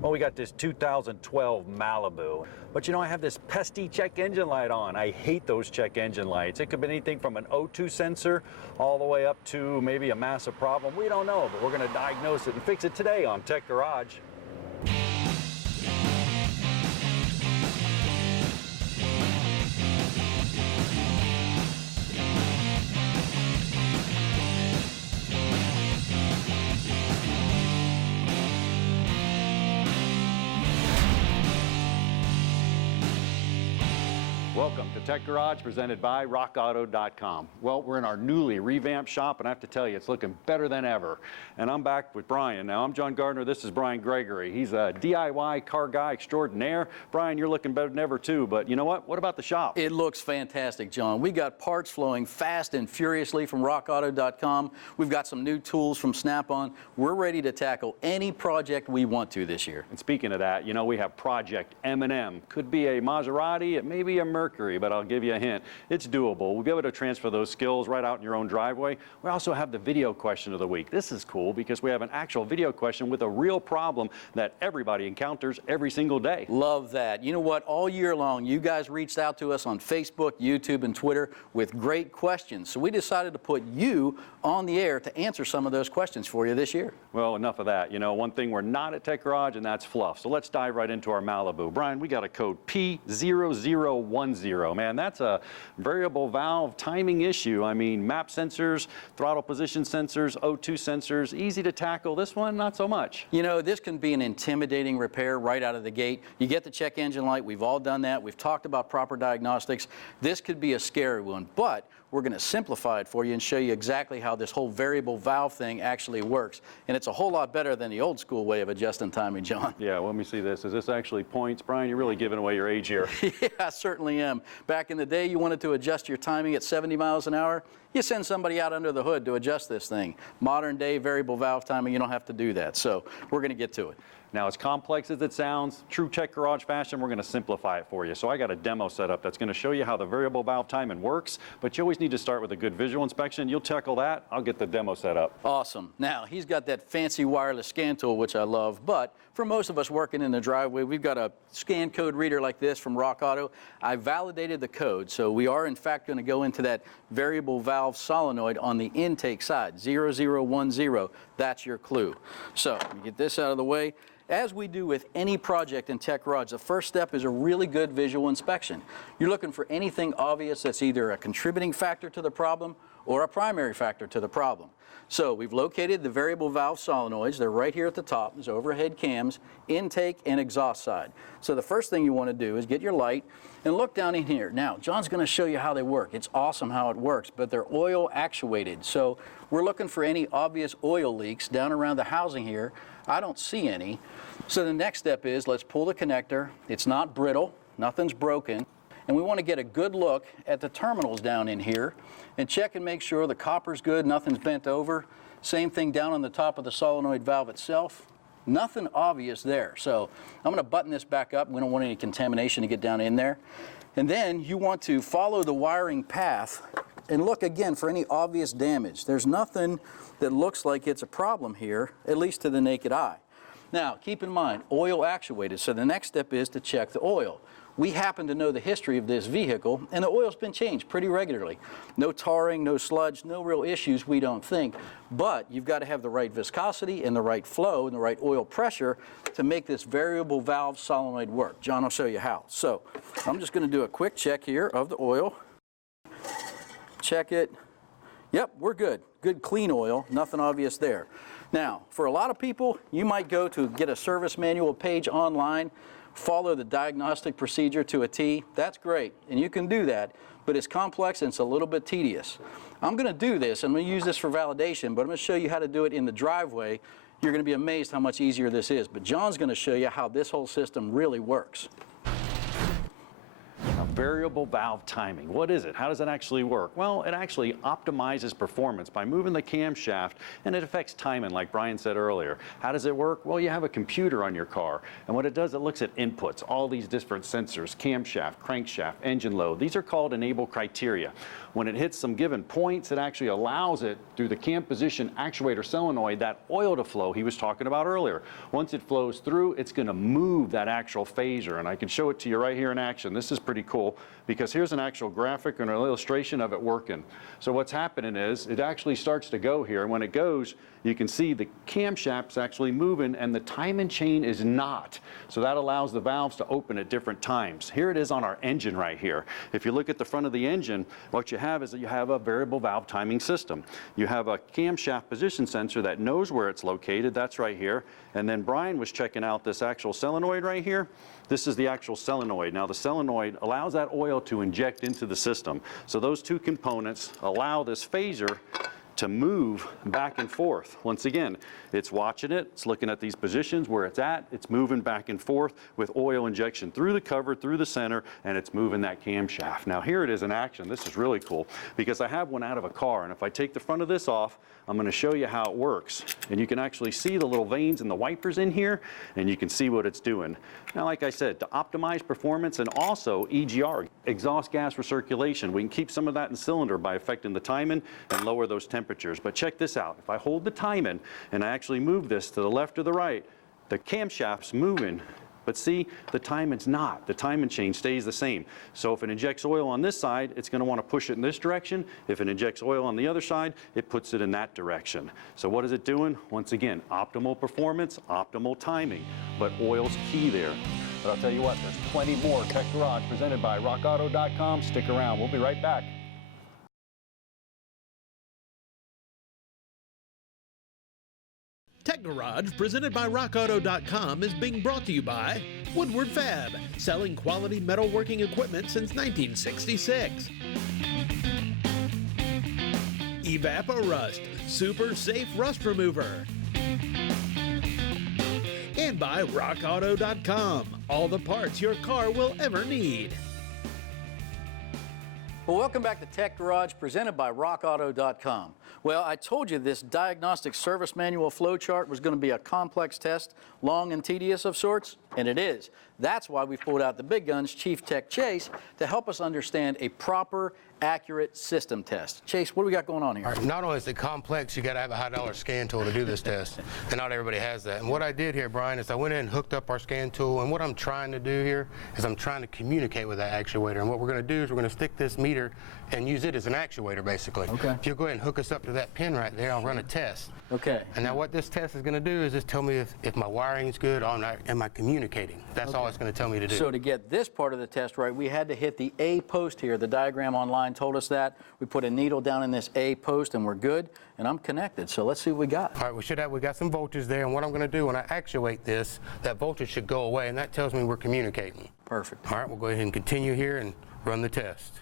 Well, we got this 2012 Malibu, but you know, I have this pesky check engine light on. I hate those check engine lights. It could be anything from an O2 sensor all the way up to maybe a massive problem. We don't know, but we're going to diagnose it and fix it today on Tech Garage. Welcome to Tech Garage, presented by RockAuto.com. Well, we're in our newly revamped shop, and I have to tell you, it's looking better than ever. And I'm back with Brian. Now, I'm John Gardner. This is Brian Gregory. He's a DIY car guy extraordinaire. Brian, you're looking better than ever, too. But you know what? What about the shop? It looks fantastic, John. We got parts flowing fast and furiously from RockAuto.com. We've got some new tools from Snap-on. We're ready to tackle any project we want to this year. And speaking of that, you know, we have Project M&M. Could be a Maserati, it may be a Mercury, but I'll give you a hint. It's doable. We'll be able to transfer those skills right out in your own driveway. We also have the video question of the week. This is cool because we have an actual video question with a real problem that everybody encounters every single day. Love that. You know what? All year long, you guys reached out to us on Facebook, YouTube, and Twitter with great questions. So we decided to put you on the air to answer some of those questions for you this year. Well, enough of that. You know, one thing we're not at Tech Garage, and that's fluff. So let's dive right into our Malibu. Brian, we got a code P0010. Man, that's a variable valve timing issue. I mean, map sensors, throttle position sensors, O2 sensors, easy to tackle. This one, not so much. You know, this can be an intimidating repair right out of the gate. You get the check engine light. We've all done that. We've talked about proper diagnostics. This could be a scary one, but we're going to simplify it for you and show you exactly how this whole variable valve thing actually works. And it's a whole lot better than the old school way of adjusting timing, John. Yeah, well, let me see this. Is this actually points? Brian, you're really giving away your age here. Yeah, I certainly am. Back in the day, you wanted to adjust your timing at 70 miles an hour. You send somebody out under the hood to adjust this thing. Modern day variable valve timing, you don't have to do that. So we're going to get to it. Now, as complex as it sounds, true Tech Garage fashion, we're going to simplify it for you. So I got a demo set up that's going to show you how the variable valve timing works, but you always need to start with a good visual inspection. You'll tackle that. I'll get the demo set up. Awesome. Now, he's got that fancy wireless scan tool, which I love, but for most of us working in the driveway, we've got a scan code reader like this from Rock Auto. I validated the code, so we are in fact going to go into that variable valve solenoid on the intake side, 0010. That's your clue. So, let me get this out of the way. As we do with any project in Tech Garage, the first step is a really good visual inspection. You're looking for anything obvious that's either a contributing factor to the problem or a primary factor to the problem. So we've located the variable valve solenoids. They're right here at the top. There's overhead cams, intake and exhaust side. So the first thing you want to do is get your light and look down in here. Now, John's going to show you how they work. It's awesome how it works, but they're oil actuated. So we're looking for any obvious oil leaks down around the housing here. I don't see any. So the next step is let's pull the connector. It's not brittle, nothing's broken. And we want to get a good look at the terminals down in here and check and make sure the copper's good, nothing's bent over. Same thing down on the top of the solenoid valve itself. Nothing obvious there. So I'm going to button this back up. We don't want any contamination to get down in there. And then you want to follow the wiring path and look again for any obvious damage. There's nothing that looks like it's a problem here, at least to the naked eye. Now, keep in mind, oil actuated, so the next step is to check the oil. We happen to know the history of this vehicle, and the oil's been changed pretty regularly. No tarring, no sludge, no real issues, we don't think, but you've got to have the right viscosity and the right flow and the right oil pressure to make this variable valve solenoid work. John will show you how. So, I'm just going to do a quick check here of the oil. Check it. Yep, we're good. Good clean oil, nothing obvious there. Now, for a lot of people, you might go to get a service manual page online, follow the diagnostic procedure to a T. That's great, and you can do that, but it's complex and it's a little bit tedious. I'm going to do this, I'm going to use this for validation, but I'm going to show you how to do it in the driveway. You're going to be amazed how much easier this is, but John's going to show you how this whole system really works. variable valve timing. What is it? How does it actually work? Well, it actually optimizes performance by moving the camshaft, and it affects timing, like Brian said earlier. How does it work? Well, you have a computer on your car, and what it does, it looks at inputs, all these different sensors, camshaft, crankshaft, engine load. These are called enable criteria. When it hits some given points, it actually allows it, through the cam position actuator solenoid, that oil to flow he was talking about earlier. Once it flows through, it's going to move that actual phaser, and I can show it to you right here in action. This is pretty cool, because here's an actual graphic and an illustration of it working. So what's happening is, it actually starts to go here, and when it goes, you can see the camshaft's actually moving and the timing chain is not. So that allows the valves to open at different times. Here it is on our engine right here. If you look at the front of the engine, what you have is that you have a variable valve timing system. You have a camshaft position sensor that knows where it's located. That's right here. And then Brian was checking out this actual solenoid right here. This is the actual solenoid. Now the solenoid allows that oil to inject into the system. So those two components allow this phaser to move back and forth. Once again, it's watching it, it's looking at these positions where it's at, it's moving back and forth with oil injection through the cover, through the center, and it's moving that camshaft. Now here it is in action. This is really cool, because I have one out of a car, and if I take the front of this off, I'm going to show you how it works. And you can actually see the little vanes and the wipers in here, and you can see what it's doing. Now, like I said, to optimize performance and also EGR, exhaust gas recirculation, we can keep some of that in cylinder by affecting the timing and lower those temperatures. But check this out. If I hold the timing and I actually move this to the left or the right, the camshaft's moving. But see, the timing's not. The timing chain stays the same. So if it injects oil on this side, it's going to want to push it in this direction. If it injects oil on the other side, it puts it in that direction. So what is it doing? Once again, optimal performance, optimal timing. But oil's key there. But I'll tell you what, there's plenty more. Tech Garage presented by rockauto.com. Stick around. We'll be right back. Tech Garage, presented by RockAuto.com, is being brought to you by Woodward Fab, selling quality metalworking equipment since 1966. Evaporust, super safe rust remover. And by RockAuto.com, all the parts your car will ever need. Well, welcome back to Tech Garage, presented by RockAuto.com. Well, I told you this diagnostic service manual flowchart was going to be a complex test, long and tedious of sorts, and it is. That's why we pulled out the big guns, Chief Tech Chase, to help us understand a proper, accurate system test. Chase, what do we got going on here? All right, not only is it complex, you got to have a high-dollar scan tool to do this test, and not everybody has that. And what I did here, Brian, is I went in and hooked up our scan tool, and what I'm trying to do here is I'm trying to communicate with that actuator. And what we're going to do is we're going to stick this meter and use it as an actuator, basically. Okay. If you'll go ahead and hook us up to that pin right there, I'll run a test. Okay. And now what this test is going to do is just tell me if my wiring's good or not, am I communicating. That's all it's going to tell me to do. So to get this part of the test right, we had to hit the A post here. The diagram online told us that. We put a needle down in this A post and we're good, and I'm connected. So let's see what we got. All right, we got some voltage there, and what I'm going to do when I actuate this, that voltage should go away, and that tells me we're communicating. Perfect. All right, we'll go ahead and continue here and run the test.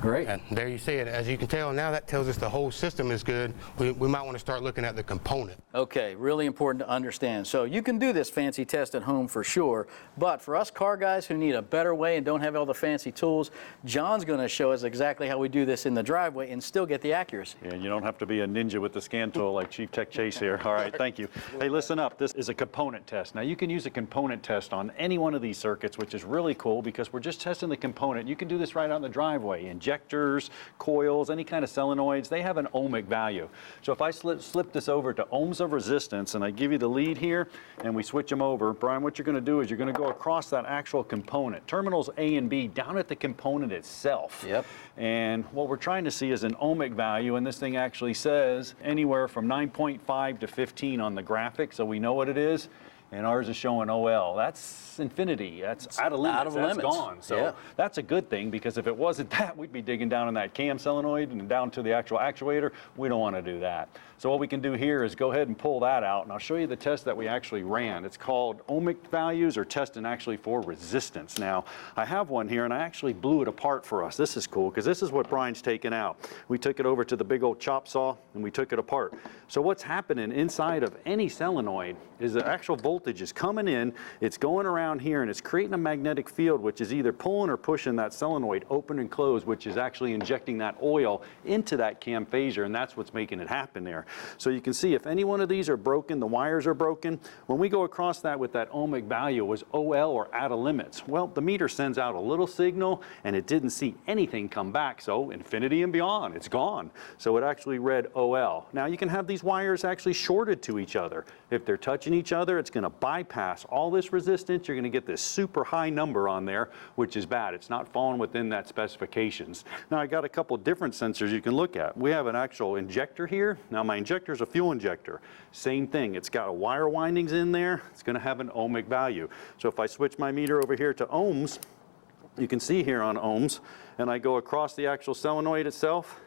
Great. And there you see it. As you can tell, now that tells us the whole system is good. We might want to start looking at the component. Okay, really important to understand. So you can do this fancy test at home for sure, but for us car guys who need a better way and don't have all the fancy tools, John's going to show us exactly how we do this in the driveway and still get the accuracy. Yeah, you don't have to be a ninja with the scan tool like Chief Tech Chase here. All right, thank you. Hey, listen up. This is a component test. Now, you can use a component test on any one of these circuits, which is really cool because we're just testing the component. You can do this right out in the driveway. Injectors, coils, any kind of solenoids, they have an ohmic value. So if I slip this over to ohms of resistance and I give you the lead here and we switch them over, Brian, what you're going to do is you're going to go across that actual component, terminals A and B, down at the component itself. Yep. And what we're trying to see is an ohmic value, and this thing actually says anywhere from 9.5 to 15 on the graphic, so we know what it is. And ours is showing OL. That's infinity. That's out of limits. That's gone. So yeah. That's a good thing, because if it wasn't that, we'd be digging down in that cam solenoid and down to the actual actuator. We don't want to do that. So what we can do here is go ahead and pull that out, and I'll show you the test that we actually ran. It's called ohmic values, or testing actually for resistance. Now, I have one here, and I actually blew it apart for us. This is cool, because this is what Brian's taken out. We took it over to the big old chop saw, and we took it apart. So what's happening inside of any solenoid is the actual voltage is coming in, it's going around here, and it's creating a magnetic field, which is either pulling or pushing that solenoid open and closed, which is actually injecting that oil into that cam phasor, and that's what's making it happen there. So you can see if any one of these are broken, the wires are broken. When we go across that with that ohmic value, it was OL, or out of limits. Well, the meter sends out a little signal, and it didn't see anything come back, so infinity and beyond, it's gone. So it actually read OL. Now you can have these wires actually shorted to each other. If they're touching each other, it's going to bypass all this resistance. You're going to get this super high number on there, which is bad. It's not falling within that specifications. Now I got a couple different sensors you can look at. We have an actual injector here. Now my injector is a fuel injector. Same thing. It's got a wire windings in there. It's going to have an ohmic value. So if I switch my meter over here to ohms, you can see here on ohms, and I go across the actual solenoid itself,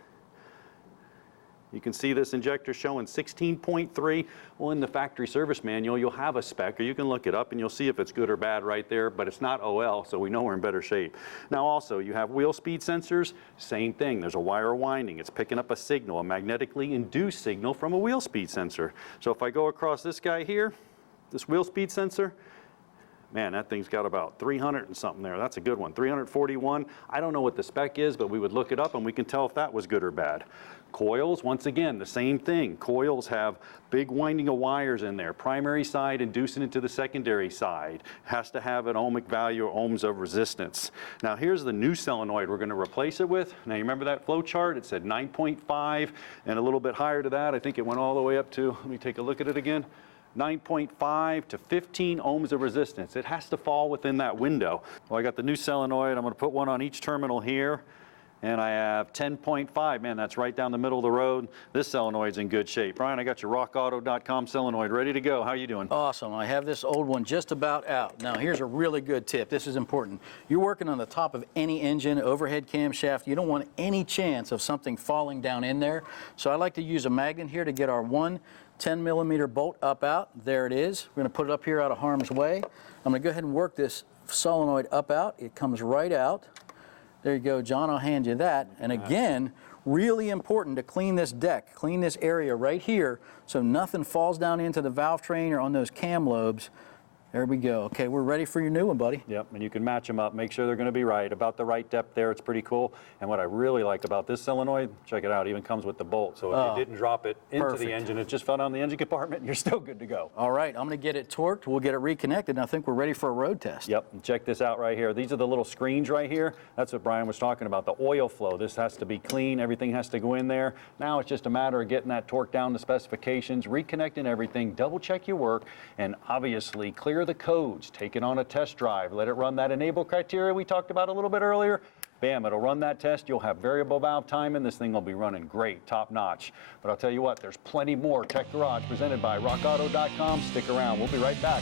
you can see this injector showing 16.3. Well, in the factory service manual, you'll have a spec, or you can look it up and you'll see if it's good or bad right there, but it's not OL, so we know we're in better shape. Now also, you have wheel speed sensors, same thing. There's a wire winding. It's picking up a signal, a magnetically induced signal from a wheel speed sensor. So if I go across this guy here, this wheel speed sensor, man, that thing's got about 300 and something there. That's a good one, 341. I don't know what the spec is, but we would look it up and we can tell if that was good or bad. Coils, once again, the same thing. Coils have big winding of wires in there. Primary side inducing it to the secondary side. Has to have an ohmic value or ohms of resistance. Now here's the new solenoid we're going to replace it with. Now you remember that flow chart? It said 9.5 and a little bit higher to that. I think it went all the way up to, let me take a look at it again. 9.5 to 15 ohms of resistance. It has to fall within that window. Well, I got the new solenoid. I'm going to put one on each terminal here. And I have 10.5. Man, that's right down the middle of the road. This solenoid's in good shape. Brian, I got your rockauto.com solenoid ready to go. How you doing? Awesome. I have this old one just about out. Now, here's a really good tip. This is important. You're working on the top of any engine, overhead camshaft. You don't want any chance of something falling down in there. So I like to use a magnet here to get our one 10mm bolt up out. There it is. We're going to put it up here out of harm's way. I'm going to go ahead and work this solenoid up out. It comes right out. There you go, John, I'll hand you that. And again, really important to clean this deck, clean this area right here so nothing falls down into the valve train or on those cam lobes. There we go. Okay, we're ready for your new one, buddy. Yep, and you can match them up, make sure they're going to be right, about the right depth there. It's pretty cool. And what I really like about this solenoid, check it out, it even comes with the bolt. So if you didn't drop it into the engine, it just fell down the engine compartment, you're still good to go. All right, I'm going to get it torqued. We'll get it reconnected, and I think we're ready for a road test. Yep, and check this out right here. These are the little screens right here. That's what Brian was talking about, the oil flow. This has to be clean. Everything has to go in there. Now it's just a matter of getting that torque down to specifications, reconnecting everything, double check your work, and obviously clear the codes. Take it on a test drive. Let it run that enable criteria we talked about a little bit earlier. Bam, it'll run that test. You'll have variable valve time, and this thing will be running great, top notch. But I'll tell you what, there's plenty more. Tech Garage presented by rockauto.com. Stick around. We'll be right back.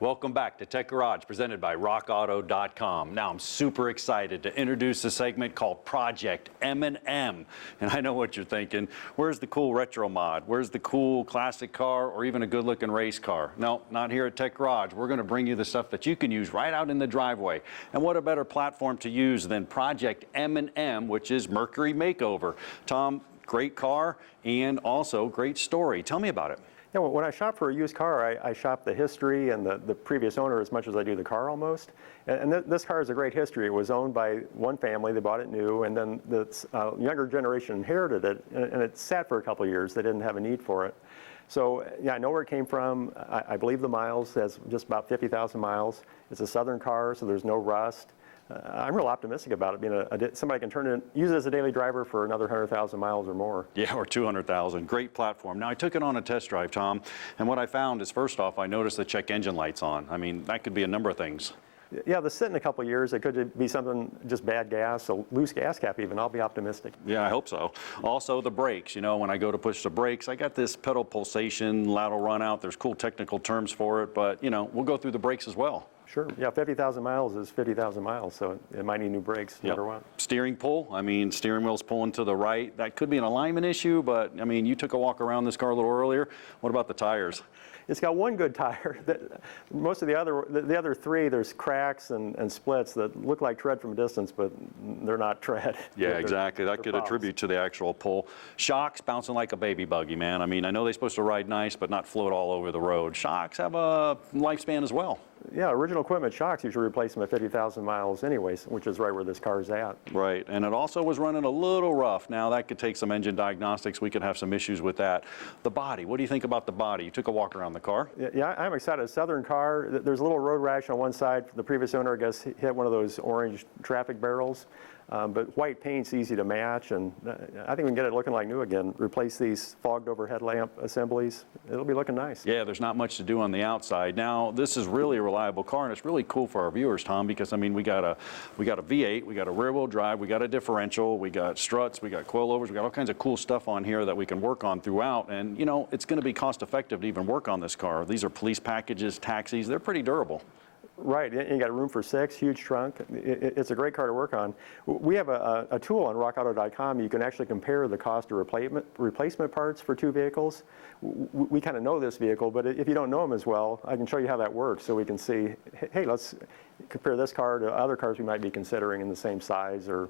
Welcome back to Tech Garage, presented by rockauto.com. Now, I'm super excited to introduce a segment called Project M&M. And I know what you're thinking. Where's the cool retro mod? Where's the cool classic car or even a good-looking race car? No, not here at Tech Garage. We're going to bring you the stuff that you can use right out in the driveway. And what a better platform to use than Project M&M, which is Mercury Makeover. Tom, great car and also great story. Tell me about it. Yeah, well, when I shop for a used car, I shop the history and the previous owner as much as I do the car almost. And this car has a great history. It was owned by one family. They bought it new, and then the younger generation inherited it, and it sat for a couple of years. They didn't have a need for it. So yeah, I know where it came from. I believe the miles has just about 50,000 miles. It's a Southern car, so there's no rust. I'm real optimistic about it being somebody can use it as a daily driver for another 100,000 miles or more. Yeah, or 200,000. Great platform. Now, I took it on a test drive, Tom, and what I found is, first off, I noticed the check engine light's on. I mean, that could be a number of things. Yeah, the sit in a couple of years, it could be something, just bad gas, a loose gas cap even. I'll be optimistic. Yeah, I hope so. Also, the brakes. You know, when I go to push the brakes, I got this pedal pulsation, lateral run out. There's cool technical terms for it, but, you know, we'll go through the brakes as well. Sure. Yeah, 50,000 miles is 50,000 miles, so it might need new brakes no matter what. Steering pull, I mean, steering wheel's pulling to the right. That could be an alignment issue, but, I mean, you took a walk around this car a little earlier. What about the tires? It's got one good tire. Most of the other three, there's cracks and splits that look like tread from a distance, but they're not tread. Yeah, exactly. That could attribute to the actual pull. Shocks bouncing like a baby buggy, man. I mean, I know they're supposed to ride nice, but not float all over the road. Shocks have a lifespan as well. Yeah, original equipment shocks, you should replace them at 50,000 miles anyways, which is right where this car's at. Right, and it also was running a little rough. Now, that could take some engine diagnostics. We could have some issues with that. The body, what do you think about the body? You took a walk around the car. Yeah, I'm excited. Southern car, there's a little road rash on one side. The previous owner, I guess, hit one of those orange traffic barrels. But white paint's easy to match, and I think we can get it looking like new again. Replace these fogged over headlamp assemblies. It'll be looking nice. Yeah, there's not much to do on the outside. Now, this is really a reliable car, and it's really cool for our viewers, Tom, because I mean, we got a V8, we got a rear-wheel drive, we got a differential, we got struts, we got coilovers, we got all kinds of cool stuff on here that we can work on throughout. And you know, it's going to be cost-effective to even work on this car. These are police packages, taxis. They're pretty durable. Right, and you got room for 6, huge trunk. It's a great car to work on. We have a tool on rockauto.com. You can actually compare the cost of replacement parts for 2 vehicles. We kind of know this vehicle, but if you don't know them as well, I can show you how that works so we can see, hey, let's compare this car to other cars we might be considering in the same size or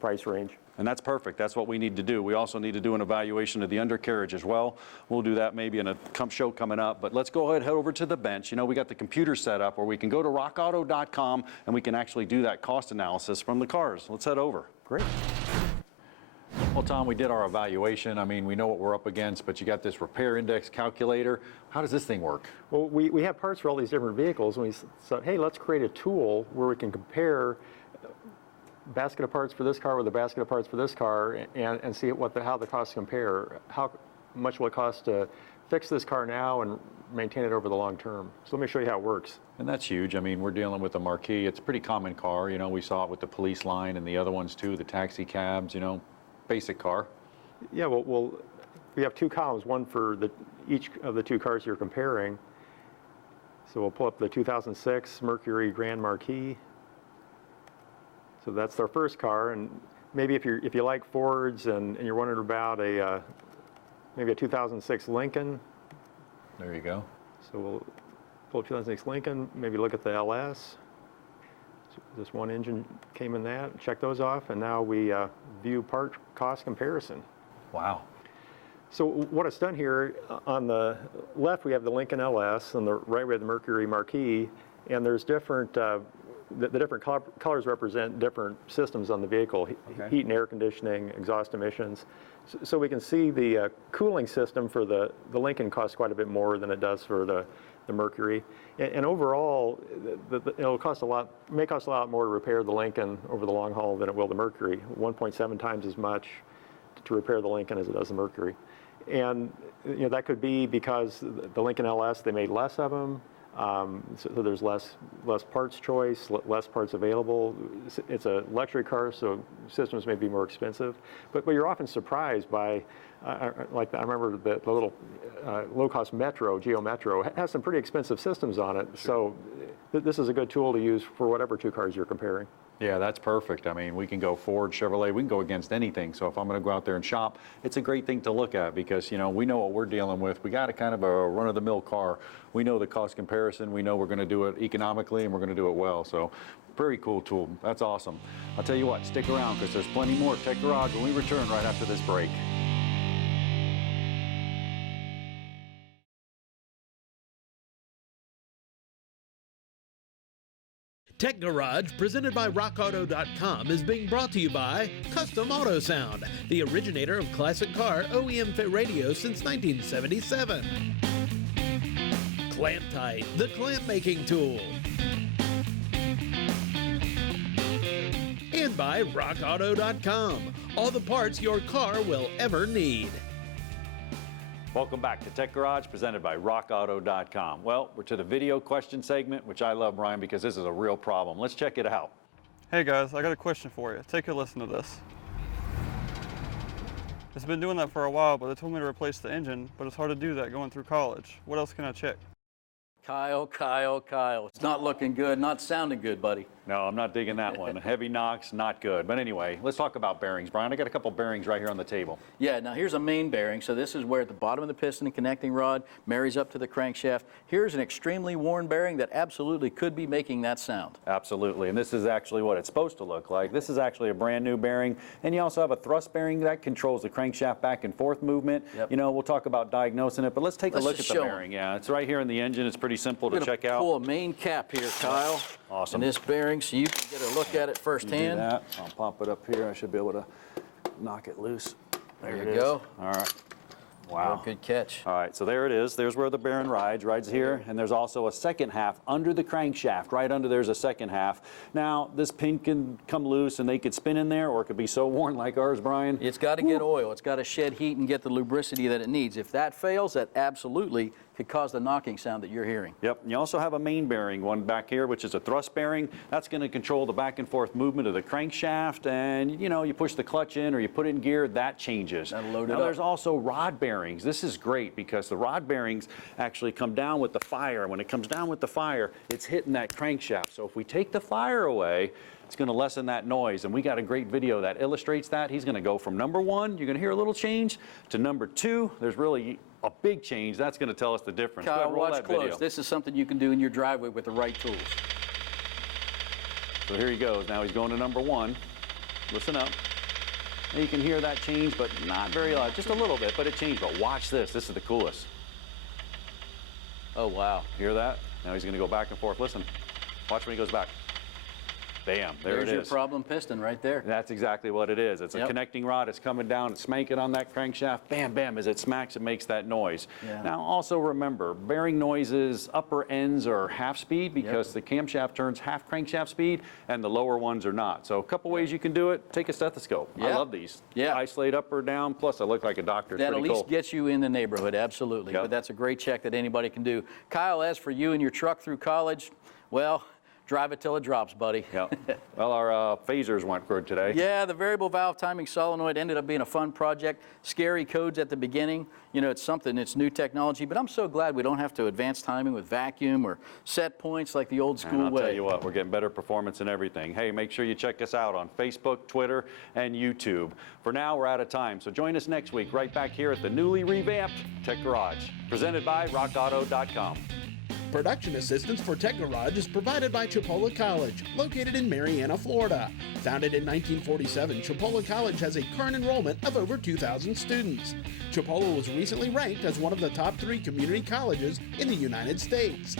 price range. And that's perfect. That's what we need to do. We also need to do an evaluation of the undercarriage as well. We'll do that maybe in a show coming up. But let's go ahead and head over to the bench. You know, we got the computer set up where we can go to rockauto.com and we can actually do that cost analysis from the cars. Let's head over. Great. Well, Tom, we did our evaluation. I mean, we know what we're up against, but you got this repair index calculator. How does this thing work? Well, we have parts for all these different vehicles, and we said, hey, let's create a tool where we can compare basket of parts for this car with a basket of parts for this car and see how the costs compare. How much will it cost to fix this car now and maintain it over the long term? So let me show you how it works. And that's huge. I mean, we're dealing with a Marquis. It's a pretty common car. You know, we saw it with the police line and the other ones too, the taxi cabs, you know, basic car. Yeah, well we have 2 columns, one for each of the 2 cars you're comparing. So we'll pull up the 2006 Mercury Grand Marquis. So that's our first car, and maybe if you like Fords and you're wondering about maybe a 2006 Lincoln. There you go. So we'll pull up 2006 Lincoln, maybe look at the LS. So this one engine came in that, check those off, and now we view part cost comparison. Wow. So what it's done here, on the left we have the Lincoln LS, on the right we have the Mercury Marquis, and there's different the different colors represent different systems on the vehicle, heat and air conditioning, exhaust emissions. So we can see the cooling system for the Lincoln costs quite a bit more than it does for the Mercury. And overall, it'll cost may cost a lot more to repair the Lincoln over the long haul than it will the Mercury. 1.7 times as much to repair the Lincoln as it does the Mercury. And you know, that could be because the Lincoln LS, they made less of them. So there's less parts choice, less parts available. It's a luxury car, so systems may be more expensive. But you're often surprised by, like I remember the little low-cost Metro, Geo Metro, has some pretty expensive systems on it. Sure. So this is a good tool to use for whatever 2 cars you're comparing. Yeah, that's perfect. I mean, we can go Ford, Chevrolet, we can go against anything. So if I'm going to go out there and shop, it's a great thing to look at because, you know, we know what we're dealing with. We got a kind of a run-of-the-mill car. We know the cost comparison. We know we're going to do it economically and we're going to do it well. So very cool tool. That's awesome. I'll tell you what, stick around because there's plenty more Tech Garage when we return right after this break. Tech Garage, presented by RockAuto.com, is being brought to you by Custom Auto Sound, the originator of classic car OEM fit radios since 1977. Clamp Tight, the clamp making tool. And by RockAuto.com, all the parts your car will ever need. Welcome back to Tech Garage, presented by RockAuto.com. Well, we're to the video question segment, which I love, Brian, because this is a real problem. Let's check it out. Hey guys, I got a question for you. Take a listen to this. It's been doing that for a while, but they told me to replace the engine, but it's hard to do that going through college. What else can I check? Kyle. It's not looking good, not sounding good, buddy. No, I'm not digging that one. Heavy knocks, not good. But anyway, let's talk about bearings, Brian. I got a couple bearings right here on the table. Yeah, now here's a main bearing. So this is where at the bottom of the piston and connecting rod marries up to the crankshaft. Here's an extremely worn bearing that absolutely could be making that sound. Absolutely, and this is actually what it's supposed to look like. This is actually a brand new bearing, and you also have a thrust bearing that controls the crankshaft back and forth movement. Yep. You know, we'll talk about diagnosing it, but let's take a look at just the show 'em. bearing. Yeah, it's right here in the engine. It's pretty simple to We're check gonna out. pull a main cap here, Kyle. Awesome. And this bearing, so you can get a look at it You do firsthand. that. I'll pop it up here. I should be able to knock it loose. There it you is. go. All right. Oh, Wow. good catch. All right, so there it is. There's where the bearing rides here, and there's also a second half under the crankshaft. Right under there's a second half. Now, this pin can come loose and they could spin in there, or it could be so worn like ours, Brian. It's got to get oil. It's got to shed heat and get the lubricity that it needs. If that fails, that absolutely could cause the knocking sound that you're hearing. Yep, and you also have a main bearing, one back here, which is a thrust bearing. That's going to control the back and forth movement of the crankshaft, and you know, you push the clutch in or you put it in gear, that changes. That'll load it now, up. there's also rod bearings. This is great because the rod bearings actually come down with the fire. When it comes down with the fire, it's hitting that crankshaft. So if we take the fire away, it's going to lessen that noise, and we got a great video that illustrates that. He's going to go from number 1, you're going to hear a little change, to number 2, there's really a big change. That's going to tell us the difference. Go Kyle, ahead, roll watch that close. video. This is something you can do in your driveway with the right tools. So here he goes. Now he's going to number 1. Listen up. And you can hear that change, but not very loud. Just a little bit, but it changed. But watch this. This is the coolest. Oh, wow. Hear that? Now he's going to go back and forth. Listen. Watch when he goes back. Bam, there There's it your is. problem piston right there. That's exactly what it is. It's a Yep. connecting rod. It's coming down. It's smanking on that crankshaft. Bam, bam. As it smacks, it makes that noise. Yeah. Now, also remember, bearing noises, upper ends are half speed because the camshaft turns half crankshaft speed, and the lower ones are not. So a couple ways you can do it. Take a stethoscope. I Yeah. love these. Yeah. Isolate up or down. Plus, I look like a doctor. It's That at pretty least cool. gets you in the neighborhood, absolutely. Yep. But that's a great check that anybody can do. Kyle, as for you and your truck through college, well, drive it till it drops, buddy. Yep. Well, our phasers went good today. Yeah, the variable valve timing solenoid ended up being a fun project. Scary codes at the beginning. You know, it's something, it's new technology, but I'm so glad we don't have to advance timing with vacuum or set points like the old And school I'll way. tell you what, we're getting better performance and everything. Hey, make sure you check us out on Facebook, Twitter, and YouTube. For now, we're out of time, so join us next week right back here at the newly revamped Tech Garage, presented by RockAuto.com. Production assistance for Tech Garage is provided by Chipola College, located in Marianna, Florida. Founded in 1947, Chipola College has a current enrollment of over 2,000 students. Chipola was recently ranked as one of the top 3 community colleges in the United States.